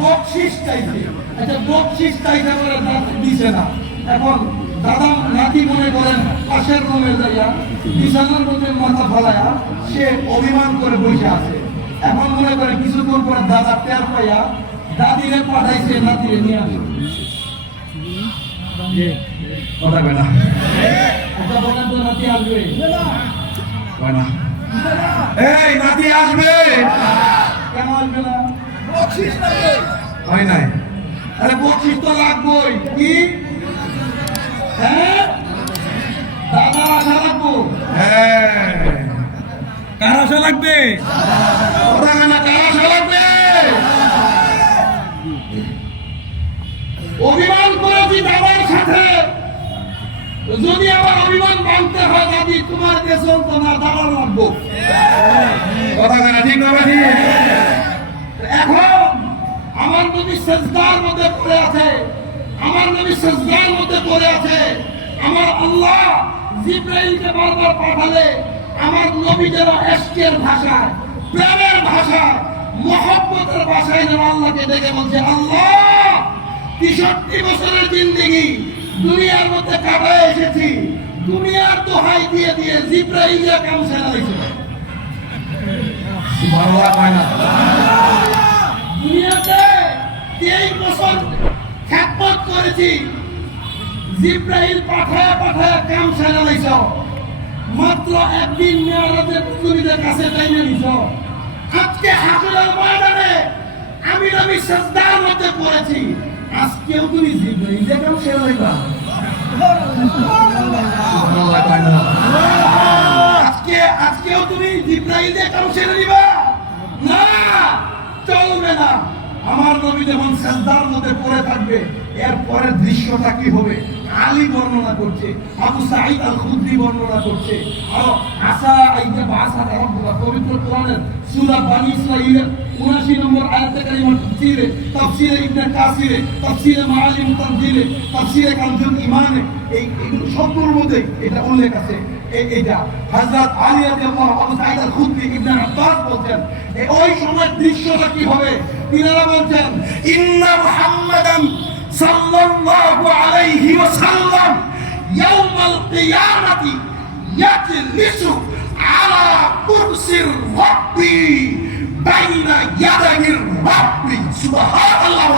বকশিস চাইছে। আচ্ছা বকশিস চাইতে বলে দিছে না, এখন দাদা নাতি মনে করেন পাশের রুমে যাইয়া বিছানার মধ্যে মাথা ফালাইয়া সে অভিমান করে বসে আছে। এখন মনে করে কিছুক্ষণ পরে দাদা টের পাইয়া দাদিরে পাঠাইছে নাতিরে নিয়ে আসে। কথা কয় না, কথা বলেন তো নাতি আসবে না? এই নাতি আসবে কেন আসবে না? বকশিস লাগবে। হয় নাই? আরে বকশিস তো লাগবেই। কি হ্যাঁ দাদা আশা লাগবো? হ্যাঁ কার আশা লাগবে? কার আশা লাগবে? অভিমান করেছি দাদার সাথে, যদি আমার অভিমান মানতে হয় দাদি তোমার দেশন তো না দাঁড়ান লাগবো। কথা কেনা ঠিক হবে? ঠিক এখন আমার নবী সেজদার মধ্যে পড়ে আছে, আমার নবী সেজদার মধ্যে পড়ে আছে। আমার আল্লাহ জিবরাইলকে বারবার পাঠালে আমার নবী যেন এশকের ভাষায়, প্রেমের ভাষায়, মহব্বতের ভাষায় যেন আল্লাহকে ডেকে বলছে, আল্লাহ ৬৩ বছরের জিন্দেগি দুনিয়ার মধ্যে কাটায় এসেছি, দুনিয়ার দোহাই দিয়ে দিয়ে জিবরাইল কাম সেরা দিয়েছে। দুনিয়াতে 23 বছর খেদমত করেছি, জিবরাইল পাঠায় পাঠায় কাম সেরা দিয়েছ। মাত্র একদিন মেরাজের নবীদের কাছে টাইমে দিছ। আজকে হাসরের ময়দানে আমি নবী সিজদার মধ্যে পড়েছি, আজকেও তুমি জিবরাইল কাম সেরা দিবা। আজকেও তুমি জিবরাইল কাম সেরা দিবা না, চলবে না। আমার নবী যখন সিজদার মধ্যে পড়ে থাকবে, এর পরের দৃশ্যটা কি হবে আলী বর্ণনা করছে, আবু সাঈদ আল খুদরি বর্ণনা করছে। আর আসা আইতে ভাষা রব্বুকা পবিত্র কোরআনের সূরা বনী ইসরাঈলের ৭৯ নম্বর আয়াতে কারিমা তাফসীরে ইবনে কাসিরে, তাফসীরে মাআলিম তানজিলে, তাফসীরে কানজুল ঈমানে, এইগুলো সবগুলোর মধ্যে এটা উল্লেখ আছে। এইটা হযরত আলী রাদিয়াল্লাহু আবু সাঈদ আল খুদরি ইবনে আব্বাস বলছেন, ওই সময় দৃশ্যটা কি হবে? তিনারা বলছেন, ইন্না মুহাম্মাদান সাল্লাল্লাহু আলাইহি ওয়াসাল্লাম ইয়াউমাল কিয়ামাতি ইয়াজলিসু আলা কুরসির রাব্বি বাইনা ইয়াদাইর রাব্বি। সুবহানাল্লাহ।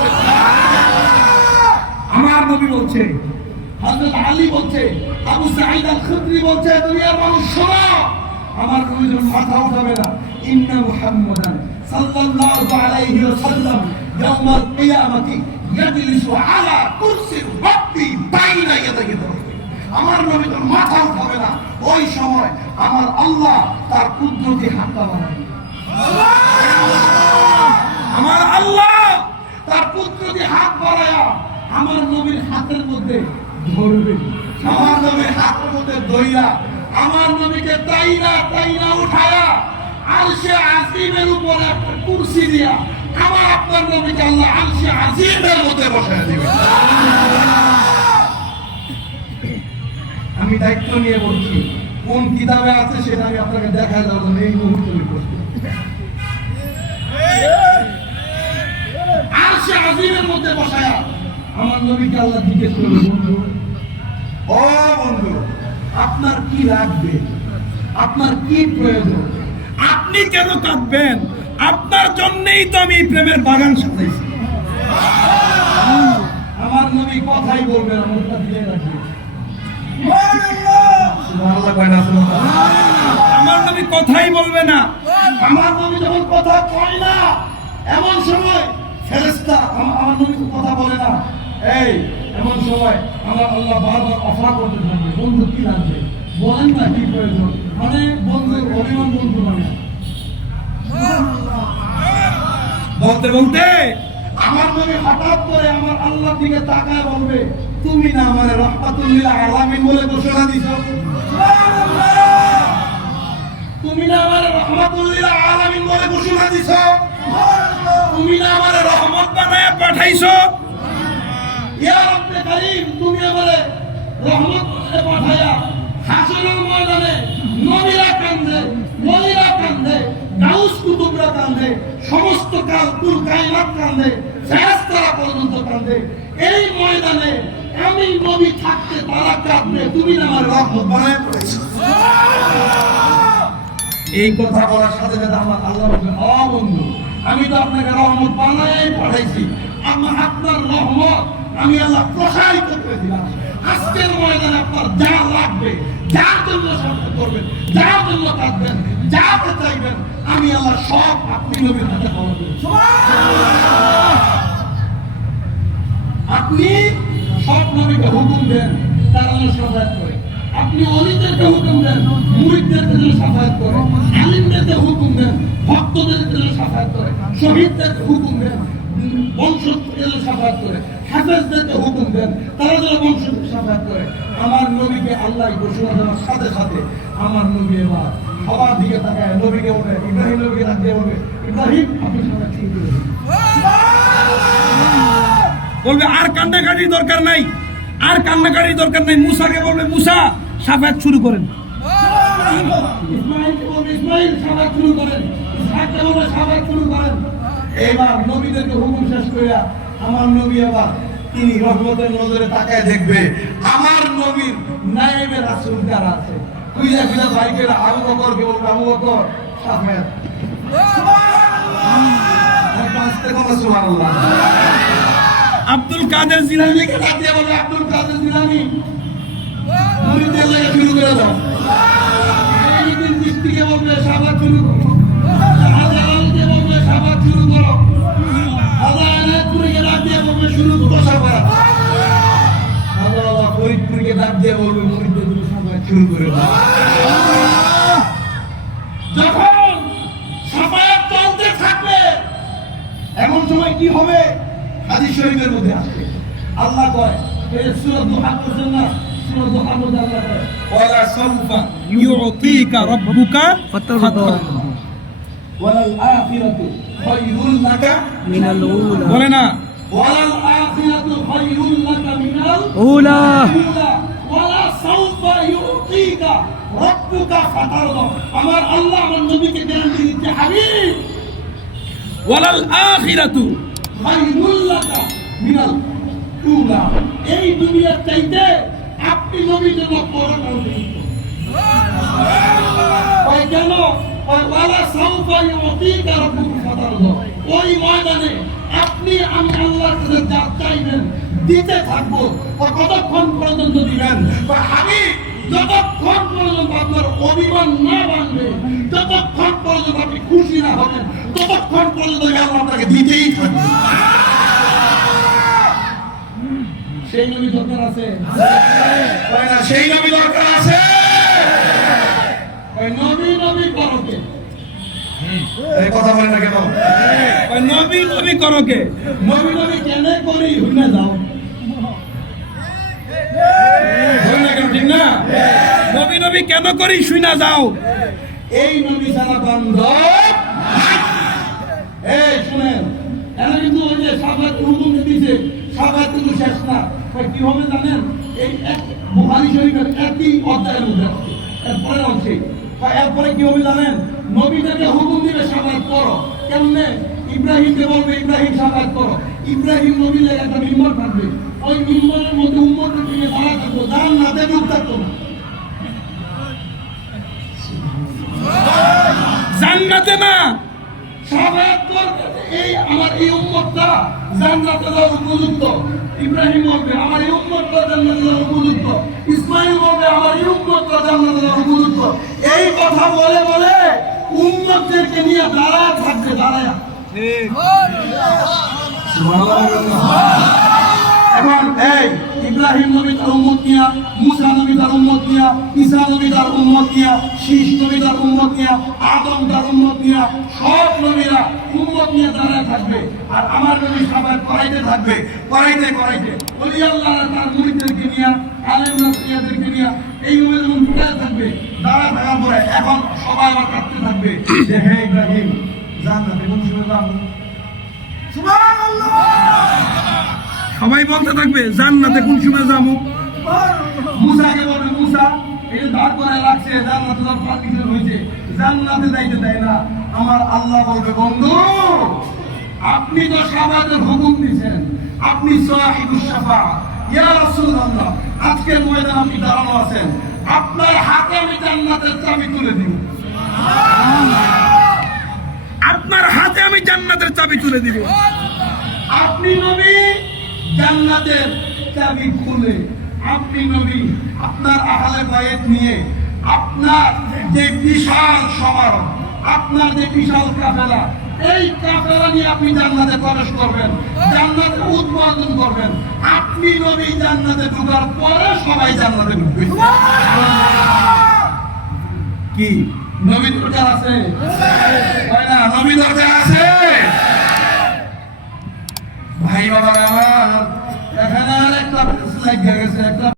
আমার নবী বলছে, হযরত আলী বলছে, আবু সাঈদ আল খুদরি বলছে, দুনিয়ার মানুষ শোনো, আমার নবী যখন মাথা উঠাবে না, ইন্না মুহাম্মাদান সাল্লাল্লাহু আলাইহি ওয়াসাল্লাম ইয়াউমাল কিয়ামাতি ইয়াজলিসু আলা কুরসির রাব্বি বাইনা ইয়াদাইর রাব্বি। আমার নবী যখন মাথা উঠাবে না, ওই সময় আমার আল্লাহ তার কুদরতি হাতটা বাড়াবে। আমার আল্লাহ তার কুদরতি হাত বাড়ায়া আমার নবীর হাতের মধ্যে ধরবে, আমার নবীর হাতের মধ্যে ধইরা আমার নবীকে তাইনা উঠায়া আরশে আজিমের উপরে একটা কুরসি দিয়া আমার আপনার নবীকে আল্লাহ আরশে আজিমের মধ্যে বসায় দিবে। আমি দায়িত্ব নিয়ে বলছি, কোন কিতাবে আছে সেটা আমি আপনাকে দেখাই দেওয়ার জন্য এই মুহূর্তে উপস্থিত। আরশে আজিমের মধ্যে বসায়া আমার নবীকে আল্লাহ জিজ্ঞেস করবে, বন্ধু ও বন্ধু আপনার কি লাগবে, আপনার কি প্রয়োজন, আপনি কেন কাঁদবেন? আপনার জন্যই তো আমি প্রেমের বাগান সাজাইছি। আমার নবী কথাই বলবে না, মুখটা দিয়ে রাখবে। আমার নবী কথাই বলবে না। আমার নবী যখন কথা কয় না, এমন সময় ফেরেশতা আমার নবী কথা বলে না, এই এমন সময় আমার আল্লাহ বারবার অফার করতে থাকবে, বন্ধু কি লাগবে বলেন না, কি প্রয়োজন, মানে বন্ধু অভিমান বন্ধু মানে বলতে বলতে আমার নবী হঠাৎ করে আমার আল্লাহর দিকে তাকায় বলবে, তুমি না আমার রাহমাতুল লিল আলামিন বলে ঘোষণা দিছো, তুমি না আমার রাহমাতুল লিল আলামিন বলে ঘোষণা দিছো, তুমি না আমার রহমত বানায়া পাঠাইছো, ইয়া রব্বে কারীম তুমি আমারে রহমত করে পাঠায়া হাসরের ময়দানে নবীরা কান্দে, ওলিরা কান্দে, গাউস কুতুবরা কান্দে, সমস্ত কুল কায়নাত কান্দে, ফেরেশতারা পর্যন্ত কান্দে। এই ময়দানে আমি নবী থাকতে তারা কাঁদবে, তুমি না আমার রহমত বানায় পড়েছো। এই কথা বলার সাথে সাথে আমার আল্লাহ বলবে, ও বন্ধু, আমি তো আপনাকে রহমত বানায় পাঠাইছি, আপনার রহমত আমি আল্লাহ প্রসারিত করে দিলাম। আজকের ময়দানে আপনার যা লাগবে, যার জন্য সাহায্য করবেন, যার জন্য কাঁদবেন, যাকে চাইবেন, আমি আল্লাহ সব আপনি নবীর হাতে পাওয়া দেবেন। আপনি সব নবীকে হুকুম দেন, তারা যেন সাফায়াত করে। আপনি অলিদেরকে হুকুম দেন, মুরিদদেরকে যেন সাফায়াত করে। আলিমদেরকে হুকুম দেন, ভক্তদেরকে যেন সাফায়াত করে। শহীদদেরকে হুকুম দেন, বংশকে যেন সাফায়াত করে। হাফেজদেরকে হুকুম দেন, তারা যেন বংশকে সাফায়াত করে। আমার নবীকে আল্লাহ ঘোষণা দেওয়ার সাথে সাথে আমার নবী এবার সবার দিকে তাকায়, নবীকে বলে, ইব্রাহিম নবীকে ডাক দিয়ে বলবে, ইব্রাহিম আপনি সাফায়াত শুরু করুন। বলবে আর কান্নাকাটির দরকার নাই, আর কান্নাকাটির দরকার নাই। মুসাকে বলবে, মুসা সাফায়াত শুরু করেন। ইসমাইলকে বলবে, ইসমাইল সাফায়াত শুরু করেন। ইসহাককে বলবে, সাফায়াত শুরু করেন। এবার নবীদেরকে হুকুম শেষ করিয়া আমার নবী আবার তিনি রহমতের নজরে তাকায় দেখবে আমার নবীর নায়েবে রাসূল কারা আছে। খুঁজে খুঁজে ভাইকে আবু বকরকে বলবে, আবু বকর সাফায়াত। সুবহানাল্লাহ। আব্দুল কাদের জিলানীকে ডাক দিয়ে বলবে, আব্দুল কাদের জিলানী মুরিদদের লাগা শুরু করে দাও। এই দিন দৃষ্টিকে বলবে, সাফায়াত শুরু করো। হাজারালকে বলবে, সাফায়াত শুরু করো। হাজারালকে ডাক দিয়ে বলবে, শুরু করো সাফায়াত। হাজারাল ফরিদপুরকে ডাক দিয়ে বলবে, মুরিদদের জন্য সাফায়াত শুরু করে দাও। যখন সাফায়াত চলতে থাকবে, এমন সময় কি হবে? হাদিস শরীফের মধ্যে আসবে, আল্লাহ কয়, এই সূরা দুহা পড়ছেন না, সূরা দুহার মধ্যে আল্লাহ কয়, ওয়ালা সাউফা ইউতিকা রাব্বুকা ফাতারদা। ওয়ালাল আখিরাতু খায়রুল লাকা মিনাল উলা। বলে না, ওয়ালাল আখিরাতু খায়রুল লাকা মিনাল উলা। ওয়ালা সাউফা ইউতিকা রাব্বুকা ফাতারদা। আমার আল্লাহ আমার নবীকে গ্যারান্টি দিচ্ছে, হাবিব ওয়ালাল আখিরাতু খায়রুল লাকা মিনাল উলা। এই দুনিয়ার চাইতে আপনি নবীর জন্য বড় কাউকে ওই কেন ওই ওয়ালা সাউফা ইউতিকা রাব্বুকা ফাতারদা। ওই ময়দানে আপনি আমি আল্লাহর কাছে যা চাইবেন দিতে থাকবো। কতক্ষণ পর্যন্ত দিবেন? হাবিব যতক্ষণ পর্যন্ত আপনার অভিমান না ভাঙবে, যতক্ষণ পর্যন্ত আপনি খুশি না হবেন, ততক্ষণ পর্যন্ত আল্লাহ আপনাকে দিতেই থাকবে। সেই নবী দরকার আছে, সেই নবী দরকার আছে। নবী নবী করকে এই কথা বলে না কেন? ওই নবী নবী করকে, নবী নবী কেন করি হুইনা যাও, বলে না কেন? ঠিক না? নবী নবী কেন করি শুইনা যাও। এই নবী ছাড়া বন্ধ। এই শুনেন, এরা কিন্তু ওই যে সাফায়াত হুকুম দিয়েছে, সাফায়াত কিন্তু শেষ না। কি হবে জানেন? এই বুখারী শরীফের একই অধ্যায়ের মধ্যে আছে, এরপরে অংশে। এরপরে কি হবে জানেন? নবীদেরকে হুকুম দিবে সাফায়াত করো। কেমনে? ইব্রাহিমকে বলবে, ইব্রাহিম সাফায়াত করো। ইব্রাহিম নবীর একটা মিম্বর থাকবে, ওই মিম্বরের মধ্যে উম্মতের দিকে দাঁড়া থাকবো, জান্নাতে ঢুক থাকতো না। জান্নাতে না, সাফায়াত করবে এই আমার এই উম্মতটা জান্নাতে যাওয়ার উপযুক্ত। ইব্রাহিম বলবে, আমার এই উম্মতটা জান্নাতে যাওয়ার উপযুক্ত। ইসমাইল বলবে, আমার এই উম্মতটা জান্নাতে যাওয়ার উপযুক্ত। এই কথা বলে বলে উম্মতদেরকে নিয়ে দাঁড়ায় থাকবে, দাঁড়ায়। এখন এই ইব্রাহিম নবী তার উম্মত নিয়া, মুসা নবী তার উম্মত নিয়া, ঈসা নবী তার উম্মত নিয়া, শীষ নবী তার উম্মত নিয়া, আদম তার উম্মত নিয়া, সব নবীরা উম্মত নিয়ে দাঁড়ায় থাকবে। আর আমার নবী সাফায়াত করাইতে থাকবে, করাইতে করাইতে ওলি আল্লাহ তার মুরিদদেরকে নিয়া, আলেম রাসূলদেরকে নিয়া এইভাবে যখন দাঁড়ায় থাকবে, দাঁড়ায় থাকার পরে এখন সবাই আবার কাঁদতে থাকবে যে, হে ইব্রাহিম জান্নাতে কোন সময় যাবো? সুবহানাল্লাহ। সবাই বলতে থাকবে জান্নাতে কোন সময় যাবো। মুসাকে বলবে, মুসা এই দাঁড় করে রাখছে, জান্নাতে যাওয়ার পারমিশন হয়েছে, জান্নাতে যাইতে দেয় না। আমার আল্লাহ বলবে বন্ধু আপনি তো শাফাতের হুকুম দিয়েছেন, আপনি সাহিবুস শাফাআত, ইয়া রাসূলুল্লাহ আজকের ময়দানে আপনি দাঁড়ানো আছেন, আপনার হাতে আমি জান্নাতের চাবি তুলে দিব। আপনার হাতে আমি জান্নাতের চাবি তুলে দিব। আপনি নবী জান্নাতের চাবি খুলে, আপনি নবী আপনার আহলে বায়াত নিয়ে আপনার যে বিশাল সমারোহ, আপনার যে বিশাল কাফেলা, এই কাফেলা নিয়ে আপনি জান্নাতে প্রবেশ করবেন, জান্নাতে উদ্বোধন করবেন। আপনি নবী জান্নাতে ঢোকার পরে সবাই জান্নাতে ঢুকবে। কি নবী দরকার আছে? তাই না? নবী দরকার আছে। ভাই বাবা আমার এখানে আর একটা লাগিয়ে গেছে, একটা